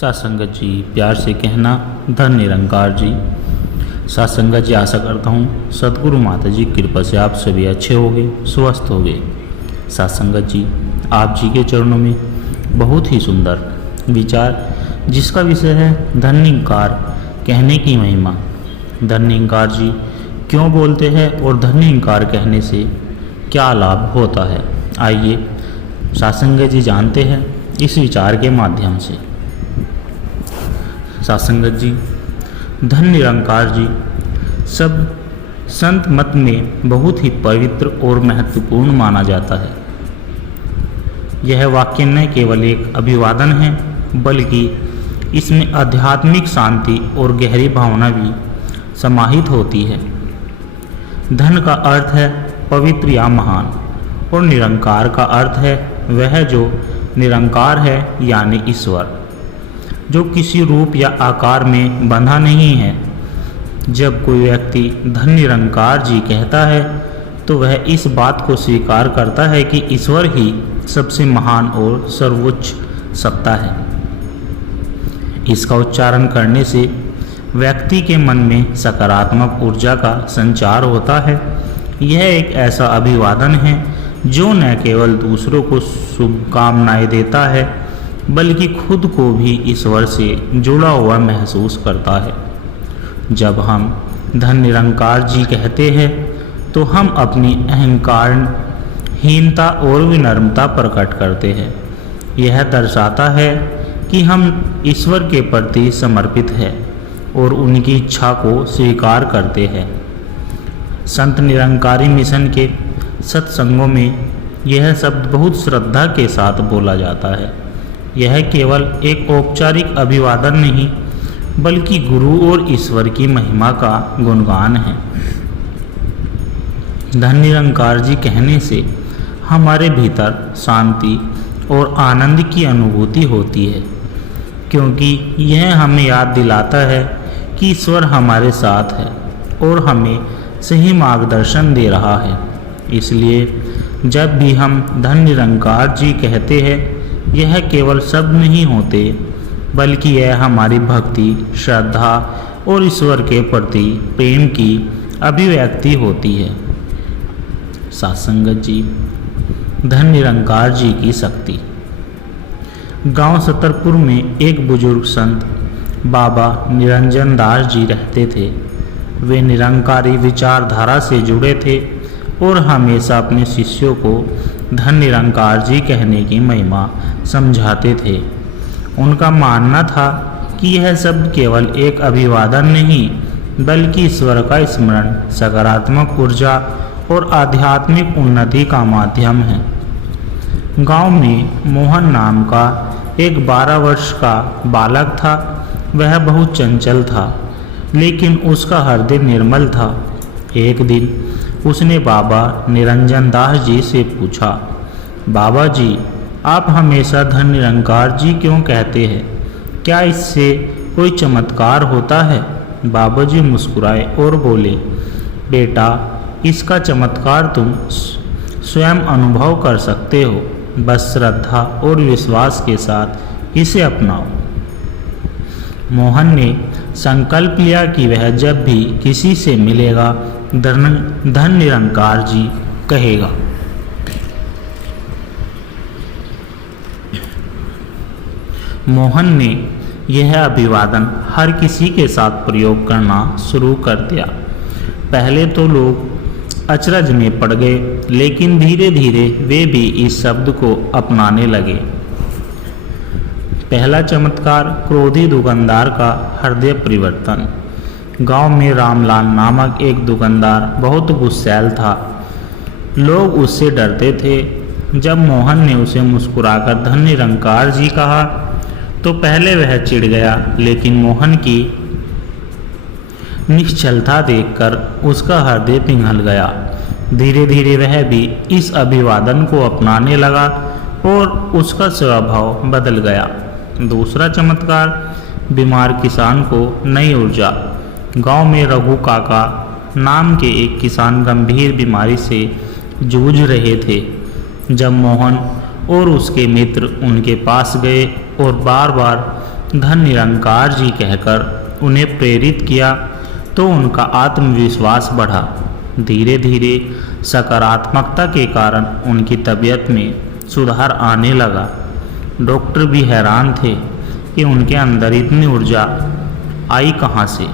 सत्संगत जी, प्यार से कहना धन निरंकार जी। सत्संगत जी, आशा करता हूँ सतगुरु माता जी की कृपा से आप सभी अच्छे होंगे, स्वस्थ होंगे। सत्संगत जी, आप जी के चरणों में बहुत ही सुंदर विचार जिसका विषय है धन निरंकार कहने की महिमा। धन निरंकार जी क्यों बोलते हैं और धन निरंकार कहने से क्या लाभ होता है, आइए सत्संगत जी जानते हैं इस विचार के माध्यम से। सत्संगत जी, धन निरंकार जी सब संत मत में बहुत ही पवित्र और महत्वपूर्ण माना जाता है। यह वाक्य न केवल एक अभिवादन है बल्कि इसमें आध्यात्मिक शांति और गहरी भावना भी समाहित होती है। धन का अर्थ है पवित्र या महान और निरंकार का अर्थ है वह जो निरंकार है यानी ईश्वर, जो किसी रूप या आकार में बंधा नहीं है। जब कोई व्यक्ति धन निरंकार जी कहता है तो वह इस बात को स्वीकार करता है कि ईश्वर ही सबसे महान और सर्वोच्च सत्ता है। इसका उच्चारण करने से व्यक्ति के मन में सकारात्मक ऊर्जा का संचार होता है। यह एक ऐसा अभिवादन है जो न केवल दूसरों को शुभकामनाएं देता है बल्कि खुद को भी ईश्वर से जुड़ा हुआ महसूस करता है। जब हम धन निरंकार जी कहते हैं तो हम अपनी अहंकारहीनता और विनम्रता प्रकट करते हैं। यह दर्शाता है कि हम ईश्वर के प्रति समर्पित हैं और उनकी इच्छा को स्वीकार करते हैं। संत निरंकारी मिशन के सत्संगों में यह शब्द बहुत श्रद्धा के साथ बोला जाता है। यह केवल एक औपचारिक अभिवादन नहीं बल्कि गुरु और ईश्वर की महिमा का गुणगान है। धन निरंकार जी कहने से हमारे भीतर शांति और आनंद की अनुभूति होती है, क्योंकि यह हमें याद दिलाता है कि ईश्वर हमारे साथ है और हमें सही मार्गदर्शन दे रहा है। इसलिए जब भी हम धन निरंकार जी कहते हैं, यह केवल शब्द नहीं होते बल्कि यह हमारी भक्ति, श्रद्धा और ईश्वर के प्रति प्रेम की अभिव्यक्ति होती है। सत्संगत जी, धन निरंकार जी की शक्ति। गांव सतरपुर में एक बुजुर्ग संत बाबा निरंजन दास जी रहते थे। वे निरंकारी विचारधारा से जुड़े थे और हमेशा अपने शिष्यों को धन निरंकार जी कहने की महिमा समझाते थे। उनका मानना था कि यह शब्द केवल एक अभिवादन नहीं बल्कि ईश्वर का स्मरण, सकारात्मक ऊर्जा और आध्यात्मिक उन्नति का माध्यम है। गांव में मोहन नाम का एक 12 वर्ष का बालक था। वह बहुत चंचल था लेकिन उसका हृदय निर्मल था। एक दिन उसने बाबा निरंजन दास जी से पूछा, बाबा जी, आप हमेशा धन निरंकार जी क्यों कहते हैं? क्या इससे कोई चमत्कार होता है? बाबा जी मुस्कुराए और बोले, बेटा, इसका चमत्कार तुम स्वयं अनुभव कर सकते हो। बस श्रद्धा और विश्वास के साथ इसे अपनाओ। मोहन ने संकल्प लिया कि वह जब भी किसी से मिलेगा धन निरंकार जी कहेगा। मोहन ने यह अभिवादन हर किसी के साथ प्रयोग करना शुरू कर दिया। पहले तो लोग अचरज में पड़ गए, लेकिन धीरे धीरे वे भी इस शब्द को अपनाने लगे। पहला चमत्कार, क्रोधी दुकानदार का हृदय परिवर्तन। गांव में रामलाल नामक एक दुकानदार बहुत गुस्सैल था। लोग उससे डरते थे। जब मोहन ने उसे मुस्कुराकर धन निरंकार जी कहा तो पहले वह चिढ़ गया, लेकिन मोहन की निश्चलता देखकर उसका हृदय पिघल गया। धीरे धीरे वह भी इस अभिवादन को अपनाने लगा और उसका स्वभाव बदल गया। दूसरा चमत्कार, बीमार किसान को नई ऊर्जा। गांव में रघु काका नाम के एक किसान गंभीर बीमारी से जूझ रहे थे। जब मोहन और उसके मित्र उनके पास गए और बार बार धन निरंकार जी कहकर उन्हें प्रेरित किया तो उनका आत्मविश्वास बढ़ा। धीरे धीरे सकारात्मकता के कारण उनकी तबीयत में सुधार आने लगा। डॉक्टर भी हैरान थे कि उनके अंदर इतनी ऊर्जा आई कहाँ से।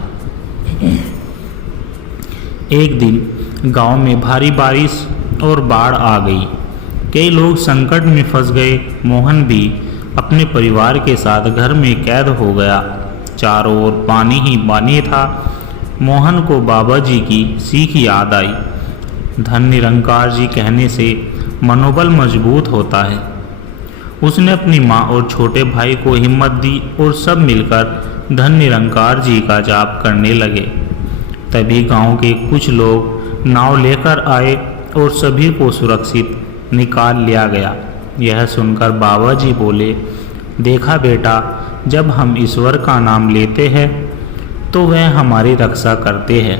एक दिन गांव में भारी बारिश और बाढ़ आ गई। कई लोग संकट में फंस गए। मोहन भी अपने परिवार के साथ घर में कैद हो गया। चारों ओर पानी ही पानी था। मोहन को बाबा जी की सीख याद आई। धन निरंकार जी कहने से मनोबल मजबूत होता है। उसने अपनी माँ और छोटे भाई को हिम्मत दी और सब मिलकर धन निरंकार जी का जाप करने लगे। तभी गांव के कुछ लोग नाव लेकर आए और सभी को सुरक्षित निकाल लिया गया। यह सुनकर बाबा जी बोले, देखा बेटा, जब हम ईश्वर का नाम लेते हैं तो वह हमारी रक्षा करते हैं।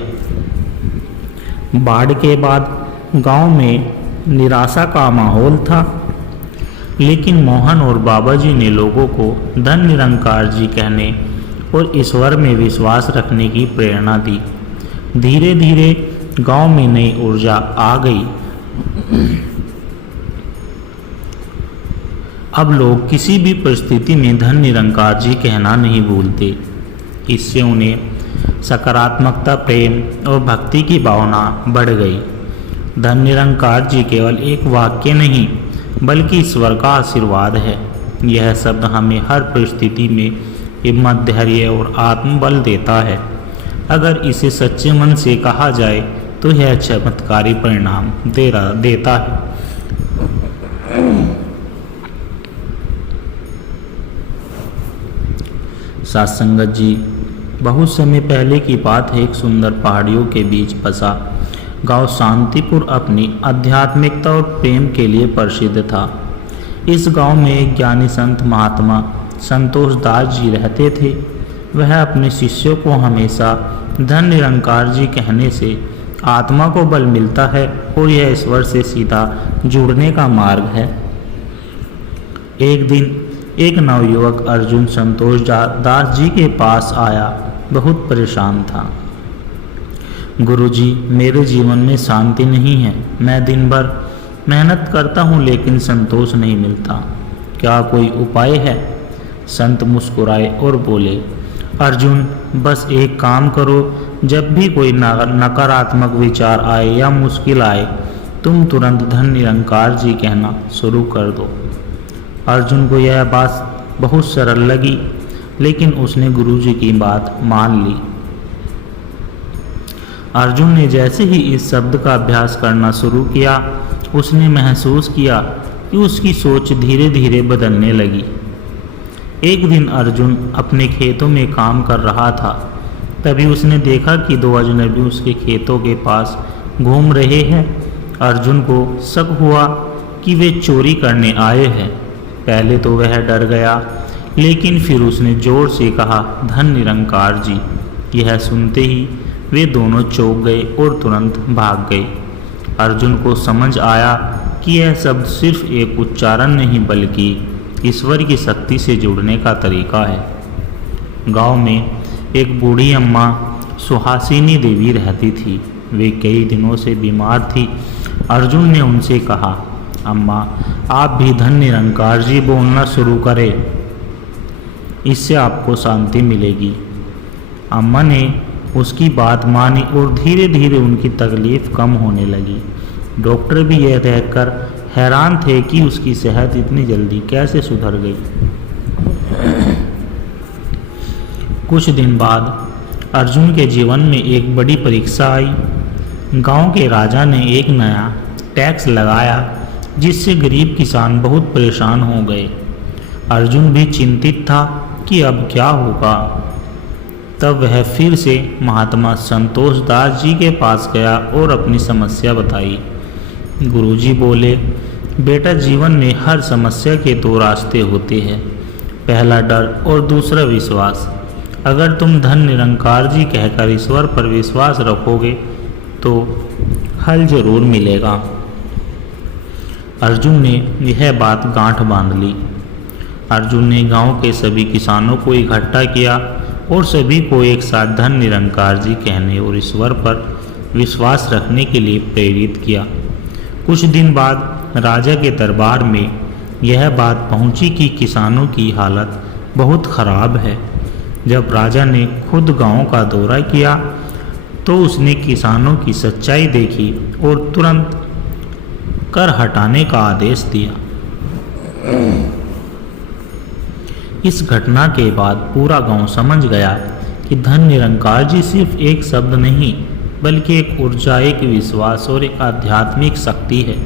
बाढ़ के बाद गांव में निराशा का माहौल था, लेकिन मोहन और बाबा जी ने लोगों को धन निरंकार जी कहने और ईश्वर में विश्वास रखने की प्रेरणा दी। धीरे धीरे गांव में नई ऊर्जा आ गई। अब लोग किसी भी परिस्थिति में धन निरंकार जी कहना नहीं भूलते। इससे उन्हें सकारात्मकता, प्रेम और भक्ति की भावना बढ़ गई। धन निरंकार जी केवल एक वाक्य नहीं बल्कि ईश्वर का आशीर्वाद है। यह शब्द हमें हर परिस्थिति में हिम्मत, धैर्य और आत्मबल देता है। अगर इसे सच्चे मन से कहा जाए तो यह चमत्कारी परिणाम देता है। साथ संगत जी, बहुत समय पहले की बात है। एक सुंदर पहाड़ियों के बीच बसा गांव शांतिपुर अपनी आध्यात्मिकता और प्रेम के लिए प्रसिद्ध था। इस गांव में एक ज्ञानी संत महात्मा संतोष दास जी रहते थे। वह अपने शिष्यों को हमेशा धन निरंकार जी कहने से आत्मा को बल मिलता है और यह ईश्वर से सीधा जुड़ने का मार्ग है। एक दिन एक नवयुवक अर्जुन संतोष दास जी के पास आया। बहुत परेशान था। गुरुजी, मेरे जीवन में शांति नहीं है। मैं दिन भर मेहनत करता हूँ लेकिन संतोष नहीं मिलता। क्या कोई उपाय है? संत मुस्कुराए और बोले, अर्जुन, बस एक काम करो। जब भी कोई नकारात्मक विचार आए या मुश्किल आए, तुम तुरंत धन निरंकार जी कहना शुरू कर दो। अर्जुन को यह बात बहुत सरल लगी, लेकिन उसने गुरुजी की बात मान ली। अर्जुन ने जैसे ही इस शब्द का अभ्यास करना शुरू किया, उसने महसूस किया कि उसकी सोच धीरे धीरे बदलने लगी। एक दिन अर्जुन अपने खेतों में काम कर रहा था। तभी उसने देखा कि दो अजनबी उसके खेतों के पास घूम रहे हैं। अर्जुन को शक हुआ कि वे चोरी करने आए हैं। पहले तो वह डर गया, लेकिन फिर उसने जोर से कहा, धन निरंकार जी। यह सुनते ही वे दोनों चौंक गए और तुरंत भाग गए। अर्जुन को समझ आया कि यह शब्द सिर्फ एक उच्चारण नहीं बल्कि ईश्वर की शक्ति से जुड़ने का तरीका है। गांव में एक बूढ़ी अम्मा सुहासिनी देवी रहती थी। वे कई दिनों से बीमार थी। अर्जुन ने उनसे कहा, अम्मा, आप भी धन निरंकार जी बोलना शुरू करें, इससे आपको शांति मिलेगी। अम्मा ने उसकी बात मानी और धीरे धीरे उनकी तकलीफ कम होने लगी। डॉक्टर भी यह देखकर हैरान थे कि उसकी सेहत इतनी जल्दी कैसे सुधर गई। कुछ दिन बाद अर्जुन के जीवन में एक बड़ी परीक्षा आई। गांव के राजा ने एक नया टैक्स लगाया, जिससे गरीब किसान बहुत परेशान हो गए। अर्जुन भी चिंतित था कि अब क्या होगा। तब वह फिर से महात्मा संतोष दास जी के पास गया और अपनी समस्या बताई। गुरुजी बोले, बेटा, जीवन में हर समस्या के दो रास्ते होते हैं, पहला डर और दूसरा विश्वास। अगर तुम धन निरंकार जी कहकर ईश्वर पर विश्वास रखोगे तो हल जरूर मिलेगा। अर्जुन ने यह बात गांठ बांध ली। अर्जुन ने गांव के सभी किसानों को इकट्ठा किया और सभी को एक साथ धन निरंकार जी कहने और ईश्वर पर विश्वास रखने के लिए प्रेरित किया। कुछ दिन बाद राजा के दरबार में यह बात पहुंची कि किसानों की हालत बहुत खराब है। जब राजा ने खुद गांव का दौरा किया तो उसने किसानों की सच्चाई देखी और तुरंत कर हटाने का आदेश दिया। इस घटना के बाद पूरा गांव समझ गया कि धन निरंकार जी सिर्फ एक शब्द नहीं बल्कि एक ऊर्जा, एक विश्वास और एक आध्यात्मिक शक्ति है।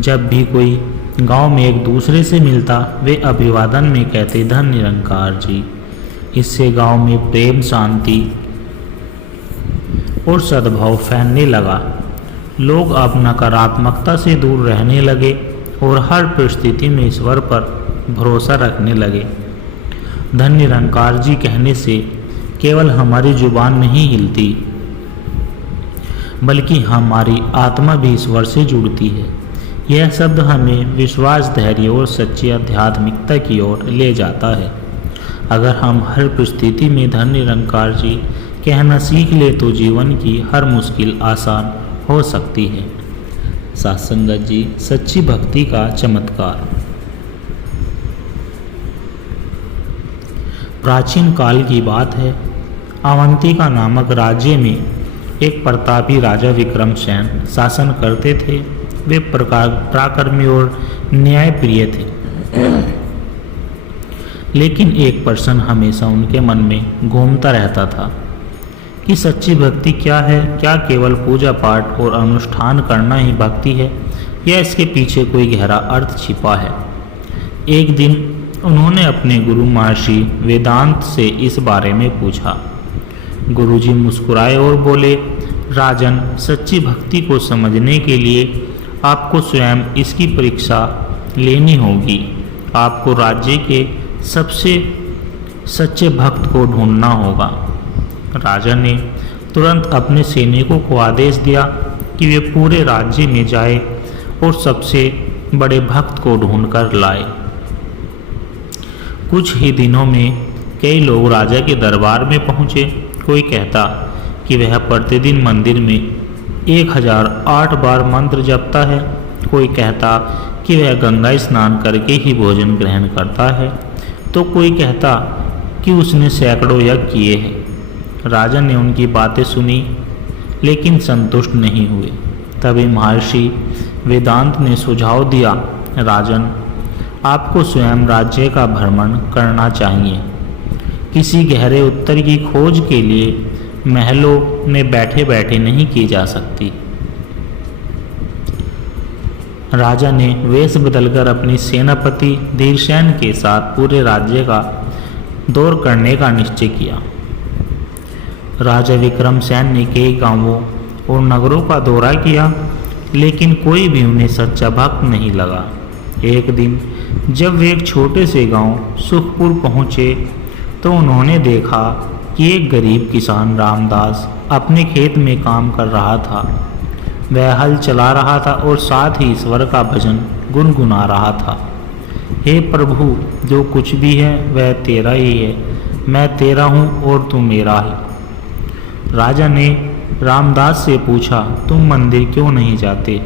जब भी कोई गांव में एक दूसरे से मिलता वे अभिवादन में कहते धन निरंकार जी। इससे गांव में प्रेम, शांति और सद्भाव फैलने लगा। लोग अब नकारात्मकता से दूर रहने लगे और हर परिस्थिति में ईश्वर पर भरोसा रखने लगे। धन निरंकार जी कहने से केवल हमारी जुबान नहीं हिलती बल्कि हमारी आत्मा भी ईश्वर से जुड़ती है। यह शब्द हमें विश्वास, धैर्य और सच्ची आध्यात्मिकता की ओर ले जाता है। अगर हम हर परिस्थिति में धन निरंकार जी कहना सीख ले तो जीवन की हर मुश्किल आसान हो सकती है। साथ संगत जी, सच्ची भक्ति का चमत्कार। प्राचीन काल की बात है। अवंतिका नामक राज्य में एक प्रतापी राजा विक्रमसेन शासन करते थे। वे पराक्रमी और न्यायप्रिय थे, लेकिन एक प्रश्न हमेशा उनके मन में घूमता रहता था कि सच्ची भक्ति क्या है? क्या केवल पूजा पाठ और अनुष्ठान करना ही भक्ति है या इसके पीछे कोई गहरा अर्थ छिपा है? एक दिन उन्होंने अपने गुरु महर्षि वेदांत से इस बारे में पूछा। गुरुजी मुस्कुराए और बोले, राजन, सच्ची भक्ति को समझने के लिए आपको स्वयं इसकी परीक्षा लेनी होगी। आपको राज्य के सबसे सच्चे भक्त को ढूंढना होगा। राजा ने तुरंत अपने सैनिकों को आदेश दिया कि वे पूरे राज्य में जाए और सबसे बड़े भक्त को ढूंढकर लाए। कुछ ही दिनों में कई लोग राजा के दरबार में पहुँचे। कोई कहता कि वह प्रतिदिन मंदिर में 1008 बार मंत्र जपता है। कोई कहता कि वह गंगा स्नान करके ही भोजन ग्रहण करता है, तो कोई कहता कि उसने सैकड़ों यज्ञ किए हैं। राजा ने उनकी बातें सुनी लेकिन संतुष्ट नहीं हुए। तभी महर्षि वेदांत ने सुझाव दिया, राजन, आपको स्वयं राज्य का भ्रमण करना चाहिए। किसी गहरे उत्तर की खोज के लिए महलों में बैठे बैठे नहीं की जा सकती। राजा ने वेश बदलकर अपनी सेनापति धीरसेन के साथ पूरे राज्य का दौर करने का निश्चय किया। राजा विक्रमसेन ने कई गांवों और नगरों का दौरा किया, लेकिन कोई भी उन्हें सच्चा भक्त नहीं लगा। एक दिन जब वे एक छोटे से गांव सुखपुर पहुंचे तो उन्होंने देखा कि एक गरीब किसान रामदास अपने खेत में काम कर रहा था। वह हल चला रहा था और साथ ही ईश्वर का भजन गुनगुना रहा था। हे प्रभु, जो कुछ भी है वह तेरा ही है, मैं तेरा हूँ और तू मेरा है। राजा ने रामदास से पूछा, तुम मंदिर क्यों नहीं जाते?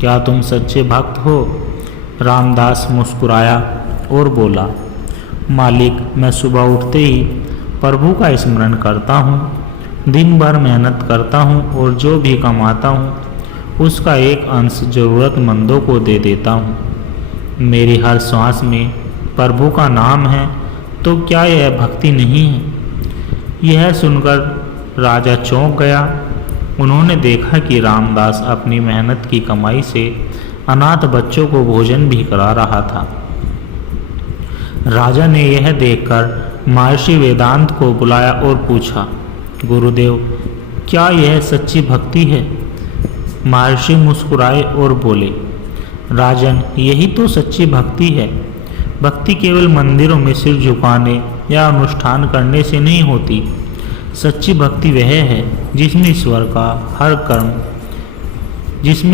क्या तुम सच्चे भक्त हो? रामदास मुस्कुराया और बोला, मालिक, मैं सुबह उठते ही प्रभु का स्मरण करता हूँ, दिन भर मेहनत करता हूँ और जो भी कमाता हूँ उसका एक अंश ज़रूरतमंदों को दे देता हूँ। मेरी हर सांस में प्रभु का नाम है, तो क्या यह भक्ति नहीं है? यह सुनकर राजा चौंक गया। उन्होंने देखा कि रामदास अपनी मेहनत की कमाई से अनाथ बच्चों को भोजन भी करा रहा था। राजा ने यह देखकर महर्षि वेदांत को बुलाया और पूछा, गुरुदेव, क्या यह सच्ची भक्ति है? महर्षि मुस्कुराए और बोले, राजन, यही तो सच्ची भक्ति है। भक्ति केवल मंदिरों में सिर झुकाने या अनुष्ठान करने से नहीं होती। सच्ची भक्ति वह है जिसमें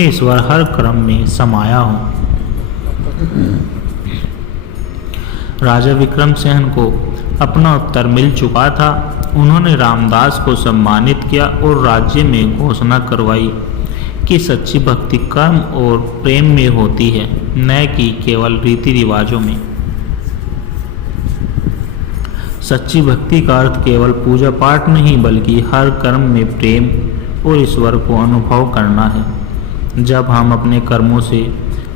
ईश्वर हर कर्म में समाया हो। राजा विक्रमसेन को अपना उत्तर मिल चुका था। उन्होंने रामदास को सम्मानित किया और राज्य में घोषणा करवाई कि सच्ची भक्ति कर्म और प्रेम में होती है, न कि केवल रीति रिवाजों में। सच्ची भक्ति का अर्थ केवल पूजा पाठ नहीं बल्कि हर कर्म में प्रेम और ईश्वर को अनुभव करना है। जब हम अपने कर्मों से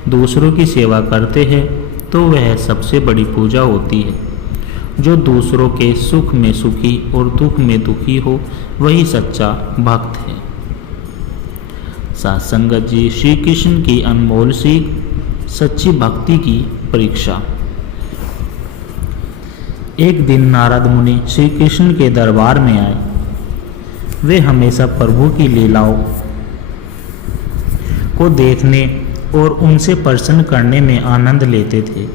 दूसरों की सेवा करते हैं तो वह सबसे बड़ी पूजा होती है। जो दूसरों के सुख में सुखी और दुख में दुखी हो वही सच्चा भक्त है। साथ संगत जी, श्री कृष्ण की अनमोल सीख, सच्ची भक्ति की परीक्षा। एक दिन नारद मुनि श्री कृष्ण के दरबार में आए। वे हमेशा प्रभु की लीलाओं को देखने और उनसे प्रसन्न करने में आनंद लेते थे।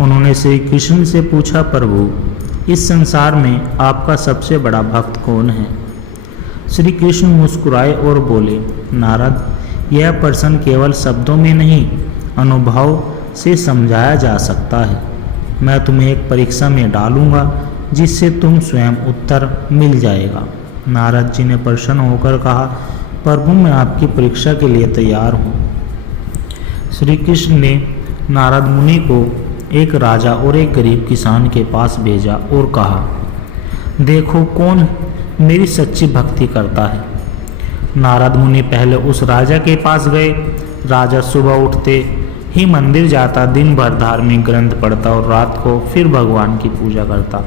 उन्होंने श्री कृष्ण से पूछा, प्रभु, इस संसार में आपका सबसे बड़ा भक्त कौन है? श्री कृष्ण मुस्कुराए और बोले, नारद, यह प्रश्न केवल शब्दों में नहीं, अनुभव से समझाया जा सकता है। मैं तुम्हें एक परीक्षा में डालूंगा जिससे तुम स्वयं उत्तर मिल जाएगा। नारद जी ने प्रसन्न होकर कहा, प्रभु, मैं आपकी परीक्षा के लिए तैयार हूँ। श्री कृष्ण ने नारद मुनि को एक राजा और एक गरीब किसान के पास भेजा और कहा, देखो कौन मेरी सच्ची भक्ति करता है। नारद मुनि पहले उस राजा के पास गए। राजा सुबह उठते ही मंदिर जाता, दिन भर धार्मिक ग्रंथ पढ़ता और रात को फिर भगवान की पूजा करता।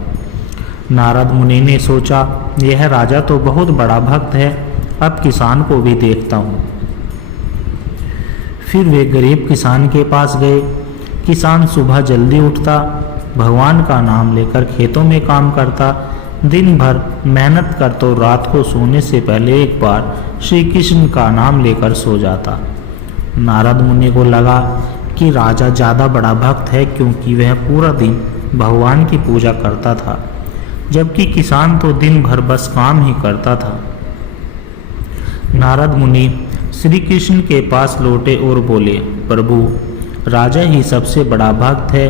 नारद मुनि ने सोचा, यह राजा तो बहुत बड़ा भक्त है, अब किसान को भी देखता हूँ। फिर वे गरीब किसान के पास गए। किसान सुबह जल्दी उठता, भगवान का नाम लेकर खेतों में काम करता, दिन भर मेहनत कर तो रात को सोने से पहले एक बार श्री कृष्ण का नाम लेकर सो जाता। नारद मुनि को लगा कि राजा ज़्यादा बड़ा भक्त है क्योंकि वह पूरा दिन भगवान की पूजा करता था, जबकि किसान तो दिन भर बस काम ही करता था। नारद मुनि श्री कृष्ण के पास लौटे और बोले, प्रभु, राजा ही सबसे बड़ा भक्त है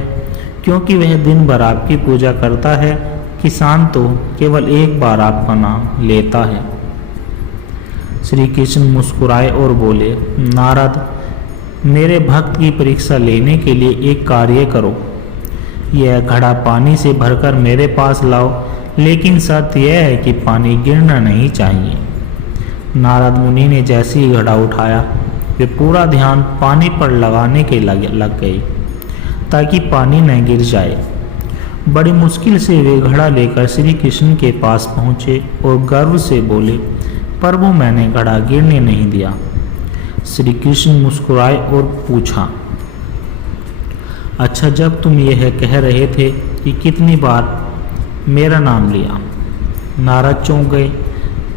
क्योंकि वह दिन भर आपकी पूजा करता है, किसान तो केवल एक बार आपका नाम लेता है। श्री कृष्ण मुस्कुराए और बोले, नारद, मेरे भक्त की परीक्षा लेने के लिए एक कार्य करो। यह घड़ा पानी से भरकर मेरे पास लाओ, लेकिन शर्त यह है कि पानी गिरना नहीं चाहिए। नारद मुनि ने जैसे ही घड़ा उठाया, वे पूरा ध्यान पानी पर लगाने के लग गए ताकि पानी न गिर जाए। बड़ी मुश्किल से वे घड़ा लेकर श्री कृष्ण के पास पहुँचे और गर्व से बोले, प्रभु, मैंने घड़ा गिरने नहीं दिया। श्री कृष्ण मुस्कुराए और पूछा, अच्छा, जब तुम यह कह रहे थे कि कितनी बार मेरा नाम लिया? नारद चौंक गए,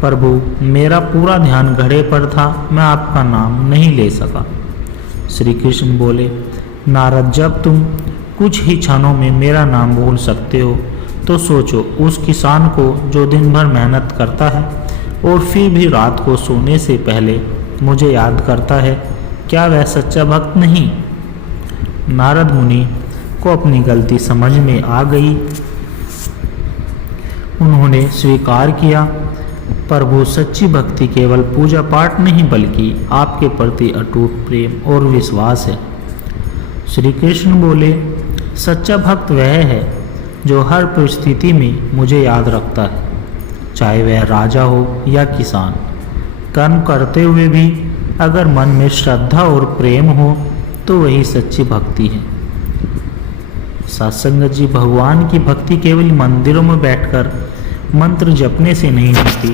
प्रभु, मेरा पूरा ध्यान घड़े पर था, मैं आपका नाम नहीं ले सका। श्री कृष्ण बोले, नारद, जब तुम कुछ ही क्षणों में मेरा नाम भूल सकते हो तो सोचो उस किसान को जो दिन भर मेहनत करता है और फिर भी रात को सोने से पहले मुझे याद करता है, क्या वह सच्चा भक्त नहीं? नारद मुनि को अपनी गलती समझ में आ गई। उन्होंने स्वीकार किया, प्रभु, सच्ची भक्ति केवल पूजा पाठ नहीं बल्कि आपके प्रति अटूट प्रेम और विश्वास है। श्री कृष्ण बोले, सच्चा भक्त वह है जो हर परिस्थिति में मुझे याद रखता है, चाहे वह राजा हो या किसान। कर्म करते हुए भी अगर मन में श्रद्धा और प्रेम हो तो वही सच्ची भक्ति है। सत्संग जी, भगवान की भक्ति केवल मंदिरों में बैठकर मंत्र जपने से नहीं होती,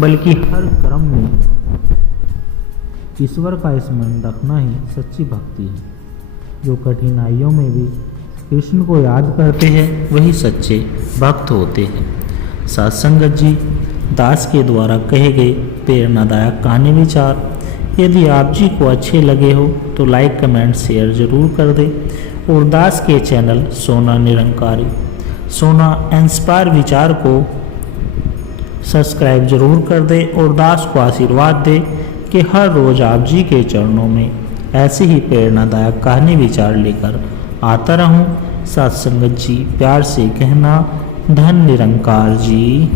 बल्कि हर कर्म में ईश्वर का स्मरण रखना ही सच्ची भक्ति है। जो कठिनाइयों में भी कृष्ण को याद करते हैं वही सच्चे भक्त होते हैं। सत्संगत जी, दास के द्वारा कहे गए प्रेरणादायक कहानी विचार यदि आप जी को अच्छे लगे हो तो लाइक, कमेंट, शेयर जरूर कर दें और दास के चैनल सोना निरंकारी, सोना इंस्पायर विचार को सब्सक्राइब जरूर कर दें और दास को आशीर्वाद दें कि हर रोज़ आप जी के चरणों में ऐसे ही प्रेरणादायक कहानी विचार लेकर आता रहूं। साथ संगत जी प्यार से कहना धन निरंकार जी।